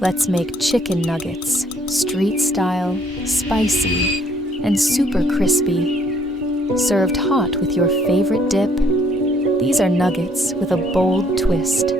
Let's make chicken nuggets, street style, spicy, and super crispy. Served hot with your favorite dip, these are nuggets with a bold twist.